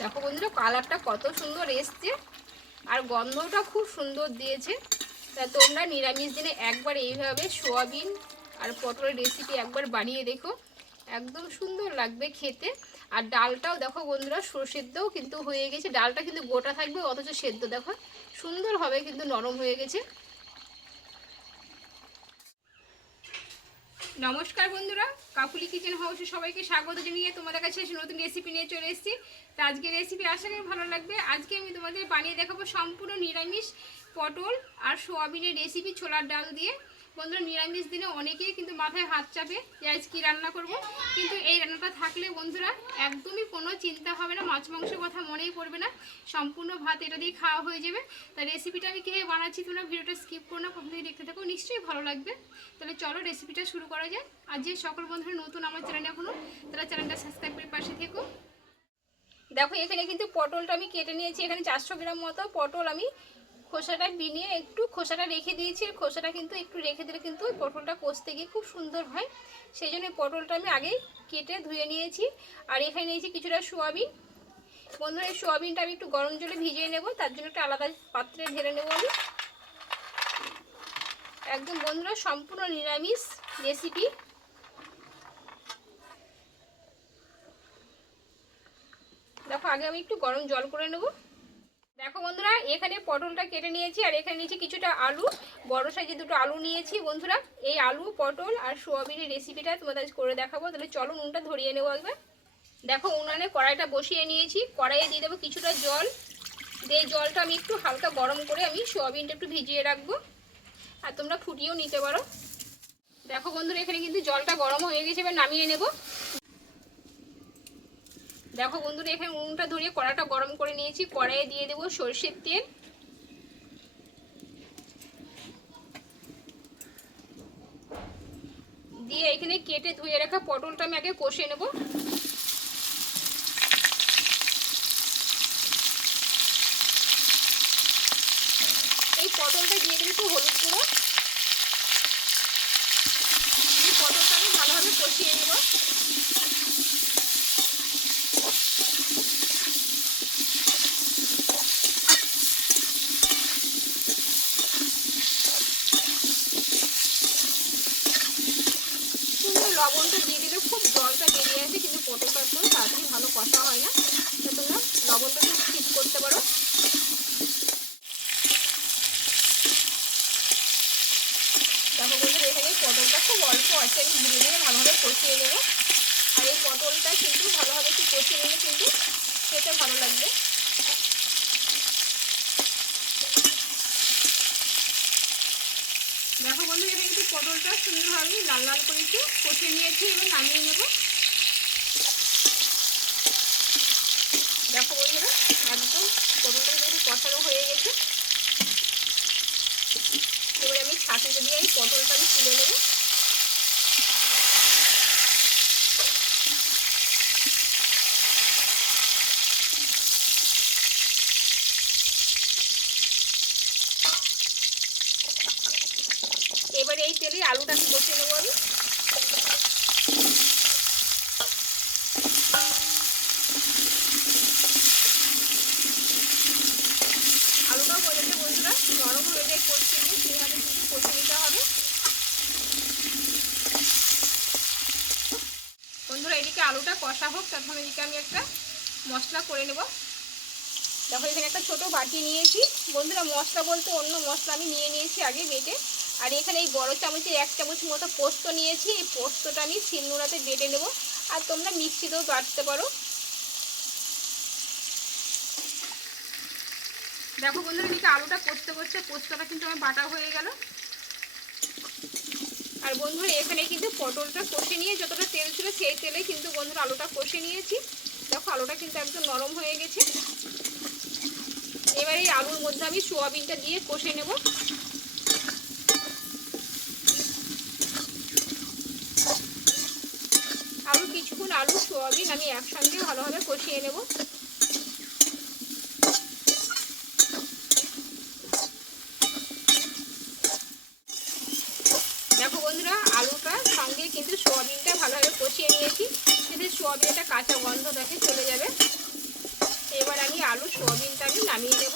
দেখো বন্ধুরা, কালারটা কত সুন্দর এসছে আর গন্ধটা খুব সুন্দর দিয়েছে। তা তোমরা নিরামিষ দিনে একবার এইভাবে সোয়াবিন আর পটলের রেসিপি একবার বানিয়ে দেখো। একদম সুন্দর লাগবে খেতে। আর ডালটাও দেখো বন্ধুরা সর্ষেদ্দও কিন্তু হয়ে গেছে। ডালটা কিন্তু গোটা থাকবে, অথচ সেদ্ধ দেখো, সুন্দর হবে কিন্তু নরম হয়ে গেছে। নমস্কার বন্ধুরা, কাকুলি কিচেন হাউসে সবাইকে স্বাগত জানিয়ে তোমাদের কাছে এসে নতুন রেসিপি নিয়ে চলে এসেছি। তো আজকে রেসিপি আশা করি ভালো লাগবে। আজকে আমি তোমাদের বানিয়ে দেখাবো সম্পূর্ণ নিরামিষ পটল আর সোয়াবিনের রেসিপি ছোলার ডাল দিয়ে। বন্ধুরা, নিরামিষ দিনে অনেকেই কিন্তু মাথায় হাত চাপে যে আজ কী রান্না করব। কিন্তু এই রান্নাটা থাকলে বন্ধুরা, একদমই কোনো চিন্তা হবে না, মাছ মাংসের কথা মনেই পড়বে না। সম্পূর্ণ ভাত এটা দিয়ে খাওয়া হয়ে যাবে। তা রেসিপিটা আমি কীভাবে বানাচ্ছি তোমরা ভিডিওটা স্কিপ করো না, প্রথম থেকে দেখতে থাকো, নিশ্চয়ই ভালো লাগবে। তাহলে চলো রেসিপিটা শুরু করা যায় আর যে সকল বন্ধুরা নতুন আমার চ্যানেলে এখনও তারা চ্যানেলটা সাবস্ক্রাইব করে পাশে থেকো। দেখো, এখানে কিন্তু পটলটা আমি কেটে নিয়েছি, এখানে চারশো গ্রাম মতো পটল আমি খোসাটা বিনিয়ে একটু খোসাটা রেখে দিয়েছি। খোসাটা কিন্তু একটু রেখে দিলে কিন্তু পটলটা কষতে গিয়ে খুব সুন্দর হয়। সেই জন্য পটলটা আমি আগেই কেটে ধুয়ে নিয়েছি। আর এখানে নিয়েছি কিছুটা সোয়াবিন। বন্ধুরা, এই সোয়াবিনটা আমি একটু গরম জলে ভিজিয়ে নেব। তার জন্য একটা আলাদা পাত্রে ঢেলে নেব আমি। একদম বন্ধুরা, সম্পূর্ণ নিরামিষ রেসিপি। দেখো, আগে আমি একটু গরম জল করে নেব। দেখো বন্ধুরা, এখানে পটলটা কেটে নিয়েছি, আর এখানে নিয়েছি কিছুটা আলু। বড় সাইজে দুটো আলু নিয়েছি বন্ধুরা। এই আলু, পটল আর সোয়াবিনের রেসিপিটা তোমাদের আজ করে দেখাবো। তাহলে চলো নুনটা ধরিয়ে নেব একবার। দেখো উনানে কড়াইটা বসিয়ে নিয়েছি। কড়াইয়ে দিয়ে দেবো কিছুটা জল। দিয়ে জলটা আমি একটু হালকা গরম করে আমি সোয়াবিনটা একটু ভিজিয়ে রাখব। আর তোমরা ফুটিয়েও নিতে পারো। দেখো বন্ধুরা, এখানে কিন্তু জলটা গরম হয়ে গেছে, এবার নামিয়ে নেব। দেখো বন্ধুরা, এখানে উনুনটা ধরিয়ে কড়াটা গরম করে নিয়েছি। কড়াইয়ে দিয়ে দেবো সর্ষের তেল। দিয়ে এখানে কেটে ধুয়ে রাখা পটলটা আমি আগে কষে নেব এই পটলটা দিয়ে দেবো একটু হলুদ গুঁড়ো এই পটলটা আমি ভালোভাবে কষিয়ে নেব সুন্দর লবণটা দিয়ে দিলে খুব জলটা বেরিয়ে আসে কিন্তু পটলটা একদম তাড়াতাড়ি ভালো কষা হয় না তো তোমরা লবণটা একটু স্কিপ করতে পারো দেখো বন্ধুরা এখানে পটলটা খুব অল্প আছে ধীরে ধীরে ভালোভাবে কষিয়ে নেব। আর এই পটলটা কিন্তু ভালোভাবে একটু কষিয়ে নিলে কিন্তু খেতে ভালো লাগবে। দেখো বন্ধু এখানে একটু পটলটা সুন্দরভাবে লাল লাল করে একটু কষিয়ে নিয়েছি এবং নামিয়ে নেব। দেখো বন্ধুরা, একদম পটলটা কিন্তু কষানো হয়ে গেছে। এবারে আমি ছাঁচিতে দিয়ে এই পটলটা আমি তুলে নেব। তেলে আলুটা আমি কষে নেব আমি। আলুটাও বন্ধুরা নরম নিতে হবে। বন্ধুরা, এদিকে আলুটা কষা হোক, তখন এদিকে আমি একটা মশলা করে নেব। দেখো, এখানে একটা ছোট বাটি নিয়েছি। বন্ধুরা, মশলা বলতে অন্য মশলা আমি নিয়ে নিয়েছি আগে বেটে। আর এখানে এই বড় চামচের এক চামচ মতো পোস্ত নিয়েছি। এই পোস্তটা আমি শিলনোড়াতে বেটে নেব। আর তোমরা মিক্সিতেও বাটতে পারো। দেখো বন্ধুরা, এদিকে আলুটা করতে করতে পোস্তটা কিন্তু আমার বাটা হয়ে গেল। আর বন্ধুরা, এখানে কিন্তু পটলটা কষে নিয়ে যতটা তেল ছিল সেই তেলে কিন্তু বন্ধুরা আলুটা কষে নিয়েছি। দেখো, আলুটা কিন্তু একদম নরম হয়ে গেছে। এবার এই আলুর মধ্যে আমি সোয়াবিনটা দিয়ে কষে নেব আলু কিছুক্ষণ আলু, সোয়াবিন আমি একসঙ্গে ভালোভাবে কষিয়ে নেব। দেখো বন্ধুরা, আলুটা সঙ্গে কিন্তু সোয়াবিনটা ভালোভাবে কষিয়ে নিয়েছি। যাতে সোয়াবিনটা কাঁচা গন্ধ থাকে চলে যাবে। এবার আমি আলু, সোয়াবিনটা আমি নামিয়ে নেব।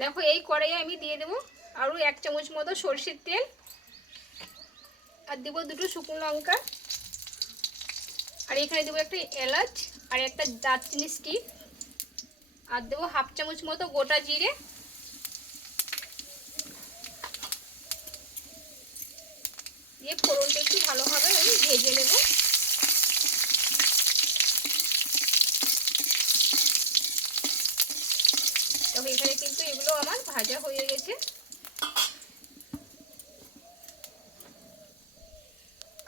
দেখো, এই কড়াইয়ে আমি দিয়ে দেবো আরও এক চামচ মতো সর্ষের তেল। আর দেবো দুটো শুকনো লঙ্কা। আর এখানে দেবো একটা এলাচ আর একটা দারচিনি স্টিক। আর দেবো হাফ চামচ মতো গোটা জিরে। দিয়ে ফোড়নটা একটু ভালোভাবে আমি ভেজে নেব। তবে এখানে কিন্তু এগুলো আমার ভাজা হয়ে গেছে।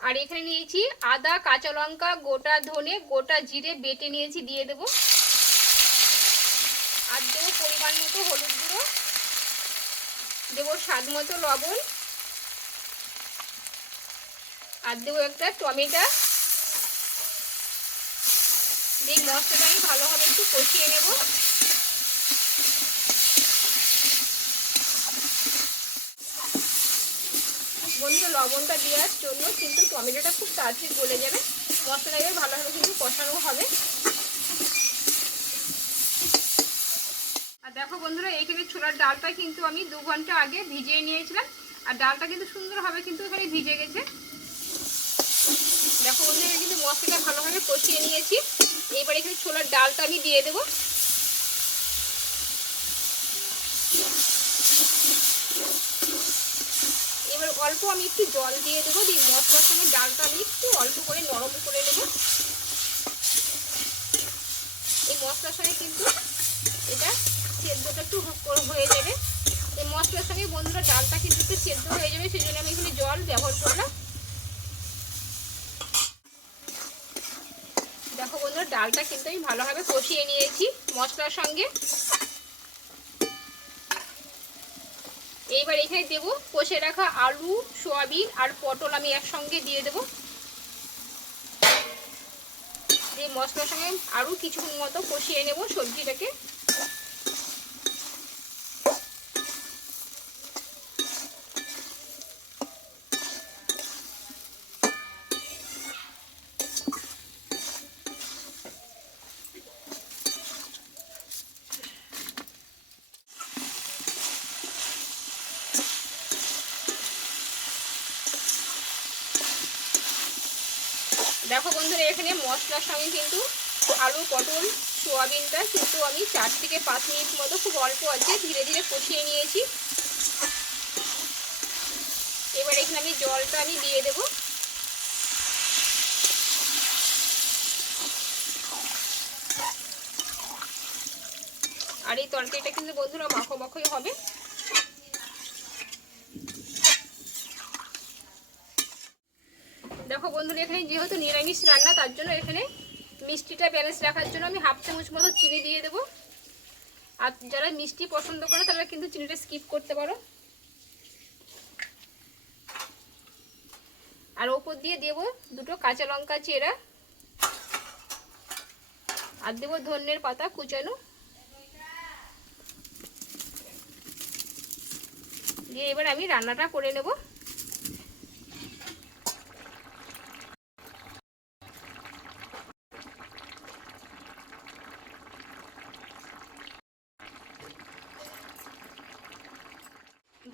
আর এখানে নিয়েছি আদা, কাঁচা লঙ্কা, গোটা ধনে, গোটা জিরে বেটে নিয়েছি, দিয়ে দেব। আর দেবো পরিমাণ মতো হলুদ গুঁড়ো। দেবো স্বাদ মতো লবণ। আর দেবো একটা টমেটো। দিয়ে মশলাটা আমি ভালোভাবে একটু কষিয়ে নেব। বন্ধু লবণটা দেওয়ার জন্য কিন্তু টমেটোটা খুব তাড়াতাড়ি গলে যাবে। মশলা ভালোভাবে কিন্তু কষানো হবে। আর দেখো বন্ধুরা এইখানে ছোলার ডালটা কিন্তু আমি দু ঘণ্টা আগে ভিজিয়ে নিয়েছিলাম। আর ডালটা কিন্তু সুন্দরভাবে কিন্তু এখানে ভিজে গেছে। দেখো বন্ধুরা কিন্তু মশলাটা ভালোভাবে কষিয়ে নিয়েছি। এবার এখানে ছোলার ডালটা আমি দিয়ে দেবো এবার অল্প আমি একটু জল দিয়ে দেবো, দিয়ে মশলার সঙ্গে ডালটা আমি একটু অল্প করে নরম করে নেব। এই মশলার সঙ্গে কিন্তু এটা সেদ্ধটা একটু হয়ে যাবে। এই মশলার সঙ্গে বন্ধুরা, ডালটা কিন্তু একটু সেদ্ধ হয়ে যাবে, সেই জন্য আমি এখানে জল ব্যবহার করলাম। দেখো বন্ধুরা, ডালটা কিন্তু আমি ভালোভাবে কষিয়ে নিয়েছি মশলার সঙ্গে। এইবার এখানে দেব কষে রাখা আলু, সোয়াবিন আর পটল আমি একসঙ্গে দিয়ে দেব। এই মশলার সঙ্গে আরও কিছুক্ষণ মতো কষিয়ে নেব সবজিটাকে। দেখো বন্ধুরা, এখানে মশলার সঙ্গে কিন্তু আলু, পটল, সোয়াবিনটা কিন্তু আমি চার থেকে পাঁচ মিনিট মতো খুব অল্প আছে, ধীরে ধীরে কষিয়ে নিয়েছি। এবার এখানে আমি জলটা আমি দিয়ে দেব। আর এই তরকারিটা কিন্তু বন্ধুরা মাখো মাখোই হবে। দেখো বন্ধুরা, এখানে যেহেতু নিরামিষ রান্না, তার জন্য এখানে মিষ্টিটা ব্যালেন্স রাখার জন্য আমি হাফ চামচ মতো চিনি দিয়ে দেবো। আর যারা মিষ্টি পছন্দ করে, তারা কিন্তু চিনিটা স্কিপ করতে পারো। আর ওপর দিয়ে দেব দুটো কাঁচা লঙ্কা চেরা। আর দেবো ধন্যের পাতা কুচানো। দিয়ে এবার আমি রান্নাটা করে নেব।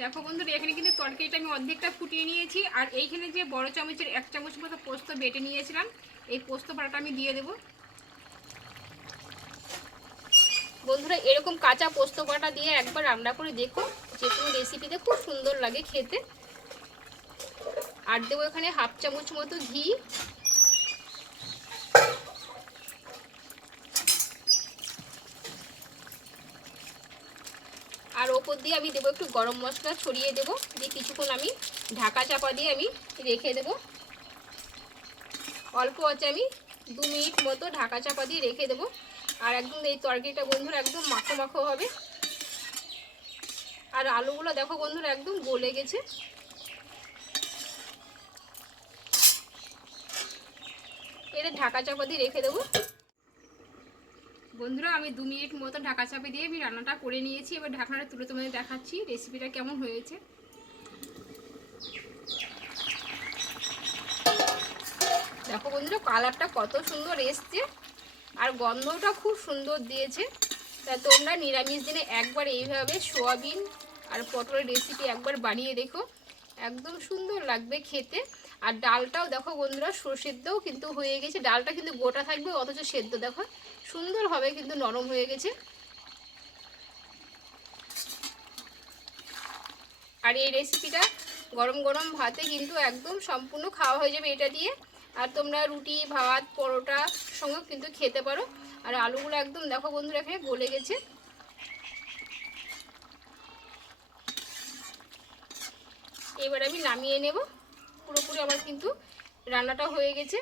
দেখো বন্ধুরা, এখানে কিন্তু তরকারিটা আমি অর্ধেকটা ফুটিয়ে নিয়েছি, আর এইখানে যে বড় চামচের এক চামচ মতো পোস্ত বেটে নিয়েছিলাম, এই পোস্ত পাড়াটা আমি দিয়ে দেব। বন্ধুরা, এরকম কাঁচা পোস্ত পাটা দিয়ে একবার রান্না করে দেখো, যে কোনো রেসিপিতে খুব সুন্দর লাগে খেতে। আর দেবো এখানে হাফ চামচ মতো ঘি আর ওপর দিয়ে আমি দেবো একটু গরম মশলা ছড়িয়ে দেবো। দিয়ে কিছুক্ষণ আমি ঢাকা চাপা দিয়ে আমি রেখে দেবো। অল্প আছে আমি দু মিনিট মতো ঢাকা চাপা দিয়ে রেখে দেবো। আর একদম এই তরকারিটা বন্ধুরা একদম মাখো মাখো হবে। আর আলুগুলো দেখো বন্ধুরা একদম গলে গেছে। এটা ঢাকা চাপা দিয়ে রেখে দেবো। বন্ধুরা, আমি দু মিনিট মতো ঢাকা চাপে দিয়ে আমি রান্নাটা করে নিয়েছি। এবার ঢাকনাটা তুলে তোমাদের দেখাচ্ছি রেসিপিটা কেমন হয়েছে। দেখো বন্ধুরা কালারটা কত সুন্দর এসছে, আর গন্ধটা খুব সুন্দর দিয়েছে। তা তোমরা নিরামিষ দিনে একবার এইভাবে সোয়াবিন আর পটলের রেসিপি একবার বানিয়ে দেখো। একদম সুন্দর লাগবে খেতে। আর ডালটাও দেখো বন্ধুরা সেদ্ধও কিন্তু হয়ে গেছে। ডালটা কিন্তু গোটা থাকবে, অথচ সেদ্ধ। দেখো, সুন্দর হবে কিন্তু, নরম হয়ে গেছে। আর এই রেসিপিটা গরম গরম ভাতে কিন্তু একদম সম্পূর্ণ খাওয়া হয়ে যাবে এটা দিয়ে। আর তোমরা রুটি, ভাত, পরোটা সঙ্গেও কিন্তু খেতে পারো। আর আলুগুলো একদম দেখো বন্ধুরা, এখানে গলে গেছে। এবার আমি নামিয়ে নেব। পুরোপুরি আমার কিন্তু রান্নাটা হয়ে গেছে।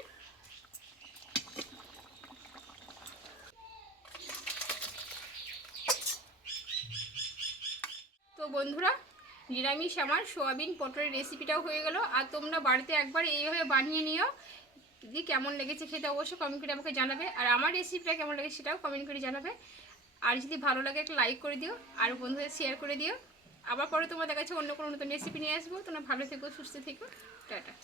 তো বন্ধুরা, নিরামিষ আমার সোয়াবিন পটলের রেসিপিটাও হয়ে গেল। আর তোমরা বাড়িতে একবার এইভাবে বানিয়ে নিও দিদি কেমন লেগেছে খেতে অবশ্যই কমেন্ট করে আমাকে জানাবে। আর আমার রেসিপিটা কেমন লেগেছে সেটাও কমেন্ট করে জানাবে। আর যদি ভালো লাগে একটা লাইক করে দিও, আর বন্ধুদের শেয়ার করে দিও। আবার পরে তোমার দেখাচ্ছি অন্য কোনো নতুন রেসিপি নিয়ে আসব। তোমরা ভালো থেকো, সুস্থ থেকো। টাটা।